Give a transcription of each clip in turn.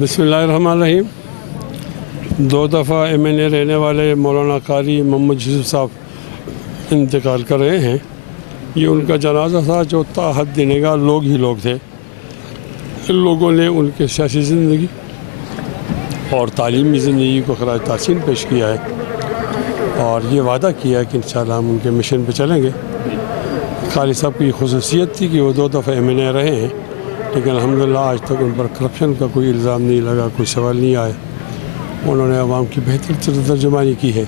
बिस्मिल्लाहिर्रहमानिर्रहीम। 2 दफ़ा MNA रहने वाले मौलाना कारी मोहम्मद यूसुफ साहब इंतकाल कर रहे हैं। ये उनका जनाजा था जो ताहत देने का लोग ही लोग थे। इन लोगों ने उनके सियासी ज़िंदगी और तालीमी ज़िंदगी को खराज तहसीन पेश किया है और ये वादा किया है कि इंशाअल्लाह हम उनके मिशन पे चलेंगे। कारी साहब की खुसूसियत थी कि वो 2 दफ़ा MNA रहे हैं, लेकिन अल्हम्दुलिल्लाह आज तक उन पर करप्शन का कोई इल्ज़ाम नहीं लगा, कोई सवाल नहीं आए। उन्होंने आवाम की बेहतर तर्जुमानी की है।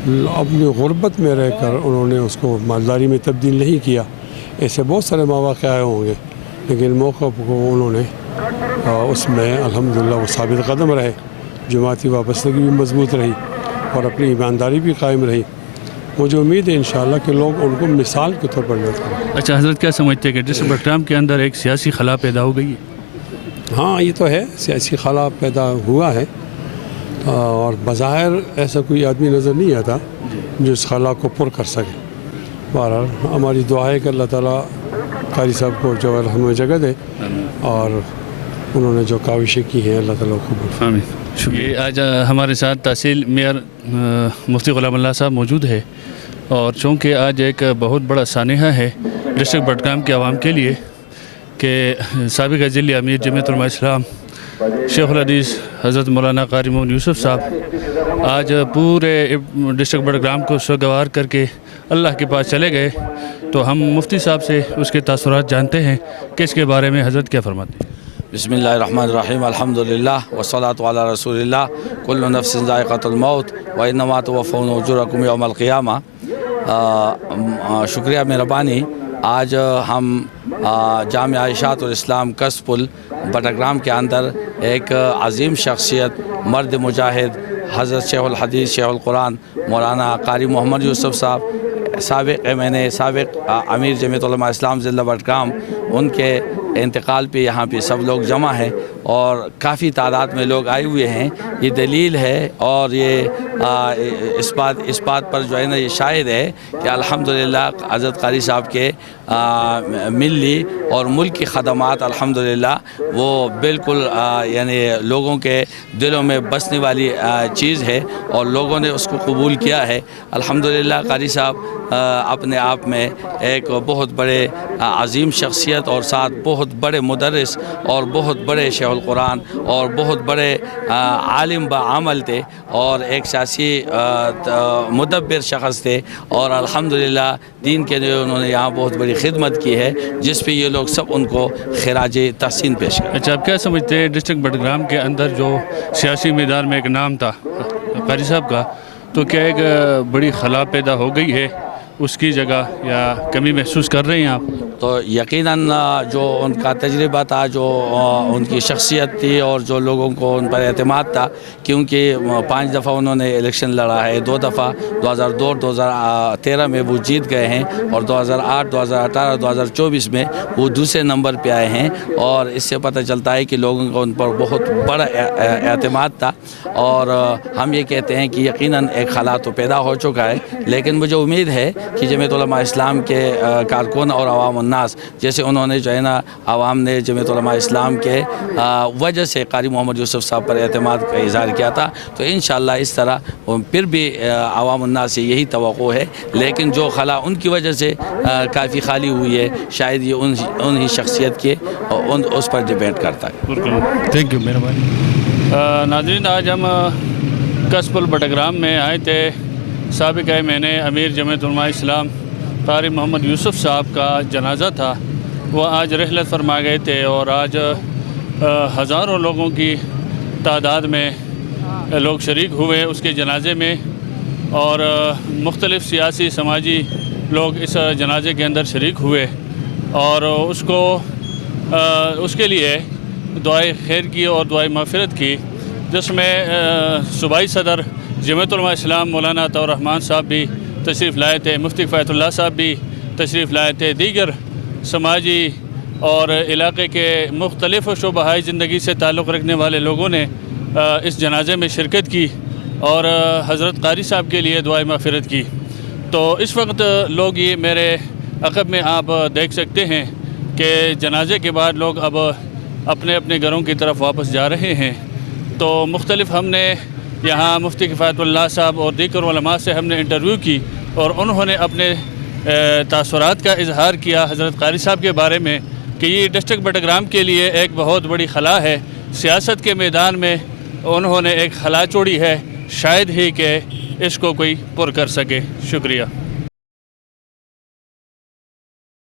अपनी गुर्बत में रहकर उन्होंने उसको मालदारी में तब्दील नहीं किया। ऐसे बहुत सारे मौक़े आए होंगे, लेकिन मौक़े को उन्होंने उसमें अल्हम्दुलिल्लाह वो साबित कदम रहे। जमाती वाबस्तगी भी मजबूत रही और अपनी ईमानदारी भी कायम रही। मुझे उम्मीद है इंशाअल्लाह कि लोग उनको मिसाल के तौर पर लेते हैं। अच्छा हज़रत, क्या समझते हैं कि डिस्ट्रिक्ट बडगाम के अंदर एक सियासी खला पैदा हो गई है? हाँ, ये तो है, सियासी खला पैदा हुआ है और बज़ाहिर ऐसा कोई आदमी नज़र नहीं आता जो इस खला को पुर कर सके। बहरहाल हमारी दुआ है कि अल्लाह ताला कारी साहब को जो हमें जगह दे और उन्होंने जो काविशें की हैं अल्लाह ताला को कबूल। आमीन, शुक्रिया। आज हमारे साथ तहसील मेयर मुफ्ती ग़ुलाम अल्लाह साहब मौजूद है और चूँकि आज एक बहुत बड़ा सानिहा है डिस्ट्रिक्ट बडगाम के आवाम के लिए कि साबिक़ ज़िली अमीर जमीयत उलमा इस्लाम शेखुल हदीस हज़रत मौलाना कारी मोहम्मद यूसुफ साहब आज पूरे डिस्ट्रिक्ट बडगाम को सुगवार करके अल्लाह के पास चले गए। तो हम मुफ्ती साहब से उसके तासुरात जानते हैं कि इसके बारे में हज़रत क्या फरमाते हैं। बिस्मिल्लाहिर्रहमानिर्रहीम, अल्हम्दुलिल्लाह वस्सलातु अला रसूलिल्लाह, कुल्लु नफ्सिन ज़ाइक़तुल मौत व इन्नमा तुवफ़्फ़ौना उजूरकुम यौमल क़ियामा। शुक्रिया मेहरबानी। आज हम जामिया इशाअतुल इस्लाम कसपुल बडगाम के अंदर एक अज़ीम शख्सियत मर्द मुजाहिद हज़रत शेखुल हदीस शेखुल कुरान मौलाना कारी मोहम्मद यूसुफ साहब साबिक़ MNA साबिक़ अमीर जमीयत उलमा इस्लाम ज़िला बडगाम, उनके इंतकाल पे यहाँ पे सब लोग जमा हैं और काफ़ी तादाद में लोग आए हुए हैं। ये दलील है और ये इस बात पर जो है ना ये शाहिद है कि अल्हम्दुलिल्लाह हज़रत कारी साहब के मिली और मुल्क की ख़दमात अल्हम्दुलिल्लाह वो बिल्कुल यानी लोगों के दिलों में बसने वाली चीज़ है और लोगों ने उसको कबूल किया है। अल्हम्दुलिल्लाह कारी साहब अपने आप में एक बहुत बड़े अज़ीम शख्सियत और साथ बहुत बड़े मुदर्रिस और बहुत बड़े शेखुल कुरान और बहुत बड़े आलिम बाअमल थे और एक सियासी मुदब्बिर शख्स थे और अल्हम्दुलिल्लाह दीन के लिए उन्होंने यहाँ बहुत बड़ी खिदमत की है, जिस पे ये लोग सब उनको खिराज तहसीन पेश करें। अच्छा, आप क्या समझते हैं डिस्ट्रिक्ट बडगाम के अंदर जो सियासी मैदान में एक नाम था कारी साहब का, तो क्या एक बड़ी खला पैदा हो गई है उसकी जगह या कमी महसूस कर रहे हैं आप? तो यकीनन जो उनका तजर्बा था, जो उनकी शख्सियत थी और जो लोगों को उन पर एतमाद था, क्योंकि 5 दफ़ा उन्होंने इलेक्शन लड़ा है, 2 दफ़ा 2002 2013 में वो जीत गए हैं और 2008 2018 2024 में वो दूसरे नंबर पे आए हैं और इससे पता चलता है कि लोगों को उन पर बहुत बड़ा एतमाद था। और हम ये कहते हैं कि यकीनन एक खला तो पैदा हो चुका है, लेकिन मुझे उम्मीद है कि जमीयत उलमा इस्लाम के कारकुन और अवाम उन्नास जैसे उन्होंने जो है ना आवाम ने जमीयत उलमा इस्लाम के वजह से कारी मोहम्मद यूसुफ साहब पर एतमाद का इज़हार किया था, तो इंशाअल्लाह इस तरह फिर भी आवाम उन्नास से यही तवक्को है। लेकिन जो खला उनकी वजह से काफ़ी खाली हुई है, शायद ये उन्हीं शख्सियत के उस पर डिपेंड करता है। थैंक यू, मेहरबानी। नाज़रीन, आज हम कसपुल बडगाम में आए थे। साबिक़ MNA अमीर जमीयत उलमा इस्लाम कारी मोहम्मद यूसुफ साहब का जनाज़ा था, वो आज रहलत फरमा गए थे और आज हज़ारों लोगों की तादाद में लोग शरीक हुए उसके जनाज़े में और मुख्तलिफ़ सियासी समाजी लोग इस जनाज़े के अंदर शरीक हुए और उसके लिए दुआए खैर की और दुआए मग़फ़िरत की, जिसमें सूबाई सदर जमीयत उलमा इस्लाम मौलाना अताउर रहमान साहब भी तशरीफ़ लाए थे, मुफ्ती फ़ैतुल्लाह साहब भी तशरीफ़ लाए थे, दीगर समाजी और इलाके के मुख्तलिफ़ शोबाहाई ज़िंदगी से ताल्लुक़ रखने वाले लोगों ने इस जनाज़े में शिरकत की और हज़रत कारी साहब के लिए दुआए मग़फ़िरत की। तो इस वक्त लोग ये मेरे अक़ब में आप देख सकते हैं कि जनाजे के बाद लोग अब اپنے اپنے گھروں کی طرف واپس جا رہے ہیں۔ تو مختلف ہم نے یہاں مفتی کفایت اللہ صاحب اور دیگر علماء سے ہم نے انٹرویو کی اور انہوں نے اپنے تاثرات کا اظہار کیا حضرت قاری صاحب کے بارے میں کہ یہ ڈسٹرکٹ بٹگرام کے لیے ایک بہت بڑی خلا ہے، سیاست کے میدان میں انہوں نے ایک خلا چھوڑی ہے، شاید ہی کہ اس کو کوئی پر کر سکے۔ شکریہ۔